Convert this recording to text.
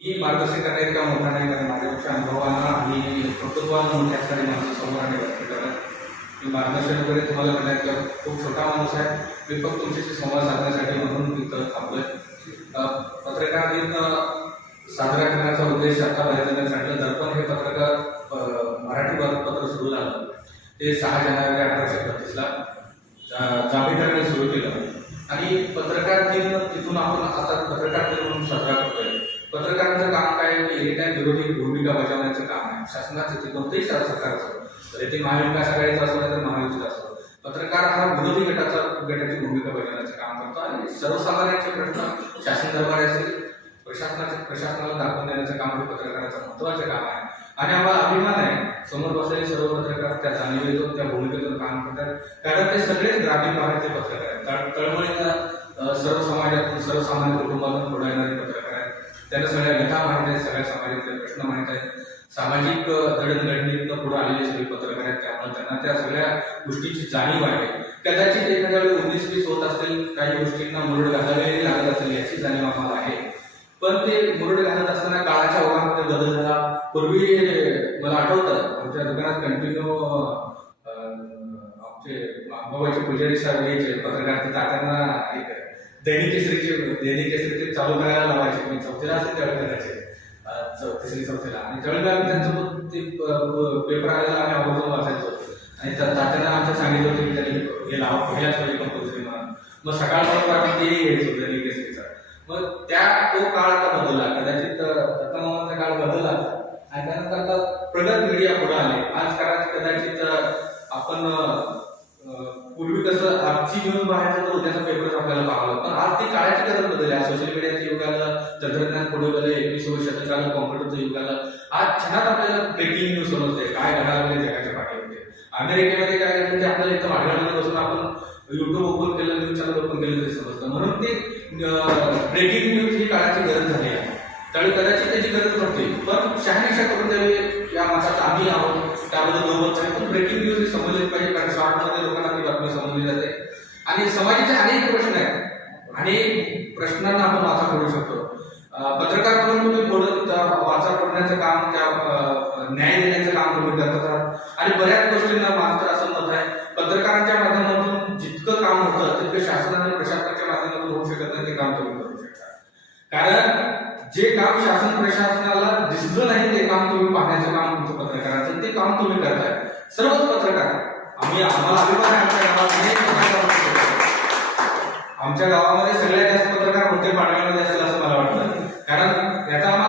ही मार्गदर्शन करण्यात काम होणार नाही, कारण माझ्यापेक्षा अनुभवानं आणि कर्तृत्वानं मोठ्या ठिकाणी माणसं समोर आणि मी मार्गदर्शन वगैरे तुम्हाला करण्यात किंवा खूप छोटा माणूस आहे. मी फक्त तुमच्याशी संवाद साधण्यासाठी म्हणून तिथं थांबलोय. पत्रकार दिन साजरा करण्याचा उद्देश आता बाहेर सांगितलं. दर्पण हे पत्रकार मराठी वृत्तपत्र सुरू झालं ते 6 जानेवारी 1832ला जांभेकरांनी सुरू केलं आणि पत्रकार दिन तिथून आपण आता पत्रकार दिन म्हणून साजरा करतोय. पत्रकारांचं काम काय, एनी टाइम विरोधी भूमिका बजावण्याचं काम आहे शासनाचं. ते कोणतेही सरकारचं, तर ते महाविकास आघाडीचं असो नाही तर महायुतीचं असो, पत्रकार हा विरोधी गटाची भूमिका बजावण्याचं काम करतो आणि सर्वसामान्यांचे प्रश्न शासन दरबारी असेल प्रशासनाला दाखवून देण्याचं काम हे पत्रकाराचं महत्वाचं काम आहे. आणि आम्हाला अभिमान आहे समोर बसलेले सर्व पत्रकार त्या जाणीवेतून त्या भूमिकेतून काम करतात, कारण ते सगळेच ग्रामीण भागातले पत्रकार आहेत. तळमळीनं सर्व समाजातून सर्वसामान्य कुटुंबातून पुढे येणारे पत्रकार आहेत. त्यांना सगळ्या व्यथा माहिती आहेत, सगळ्या समाजातले प्रश्न माहित आहेत, सामाजिक जडणघडणीतनं पुढे आलेले सगळे पत्रकार आहेत. त्यामुळे त्यांना त्या सगळ्या गोष्टीची जाणीव आहे. कदाचित एखाद्या वेळी 19-20 होत असतील, काही गोष्टींना मुरड घालावी लागत असेल याची जाणीव आम्हाला आहे. पण ते मुरड घालत असताना काळाच्या ओघामध्ये बदल झाला. पूर्वी मला आठवतं आमच्या दुकानात कंटिन्यू आमचे अंबाबाईचे पुजारी साहेब यायचे पत्रकार, ते तात्यांना एक दैनिक केसरीचे चालू करायला लावायचे. मी 4थीला असेल त्यावेळी करायचे, 3री-4थीला. आणि त्यावेळी आम्ही त्यांचं ते पेपर आलेला आम्ही आवर्जून वाचायचो आणि तात्यांना आमच्या सांगितलं होतं की त्यांनी हे लावा पहिल्याच वेळी कंपोजिशन म्हणून. मग सकाळपर्यंत आम्ही तेही घ्यायचो दैनिक केसरीचा. मग तो काळ आता बदलला, कदाचित दत्तमामांचा काळ बदलला आणि त्यानंतर आता प्रगत मीडिया पुढे आले. आज काळात कदाचित आपण पूर्वी कसं आजची न्यूज पाहायचं तर उद्याचा पेपर आपल्याला पाहावं, पण आज ती काळाची गरज बदलली. आज सोशल मीडियाचं युग आलं, तंत्रज्ञान पुढे गेलं, 21वे शतक आलं, कॉम्प्युटरचं युग आलं. आज क्षणात आपल्याला ब्रेकिंग न्यूज समजते काय घडायला जगाच्या पाठीमध्ये. अमेरिकेमध्ये काय घडलं ते आपल्याला इथं वाढल्यामध्ये बसून आपण युट्यूब ओपन केलं, न्यूज चॅनल ओपन केलं तरी समजतं. म्हणून ते ब्रेकिंग न्यूज ही काळाची गरज झाली आहे. त्यावेळी कदाचित त्याची गरज नव्हती, पण शहानिशा करून द्यावी या मतात आम्ही आहोत, त्याबद्दल दोन आहे. पण ब्रेकिंग न्यूज ही समजली पाहिजे, कारण शॉर्टमध्ये लोकांना ती बातमी समजली जाते. आणि समाजाचे अनेक प्रश्न आहेत, अनेक प्रश्नांना आपण वाचा करू शकतो. पत्रकार म्हणून तुम्ही बोलत वाचा पडण्याचं काम, त्या न्याय देण्याचं काम तुम्ही करत आहात. आणि बऱ्याच गोष्टींना मात्र असं मत आहे पत्रकारांच्या माध्यमातून जितकं काम होतं तितकं शासन आणि प्रशासनाच्या माध्यमातून होऊ शकत नाही, ते काम तुम्ही करू शकता. कारण जे काम शासन प्रशासनाला दिसलं नाही ते काम तुम्ही पाहण्याचं काम तुमचं पत्रकारांचं, ते काम तुम्ही करताय. सर्वच पत्रकार आम्हाला अभिमान आहे आमच्या गावामध्ये सगळ्यात जास्त पत्रकार कोणत्या पाडव्यामध्ये असेल असं मला वाटतं, कारण याचा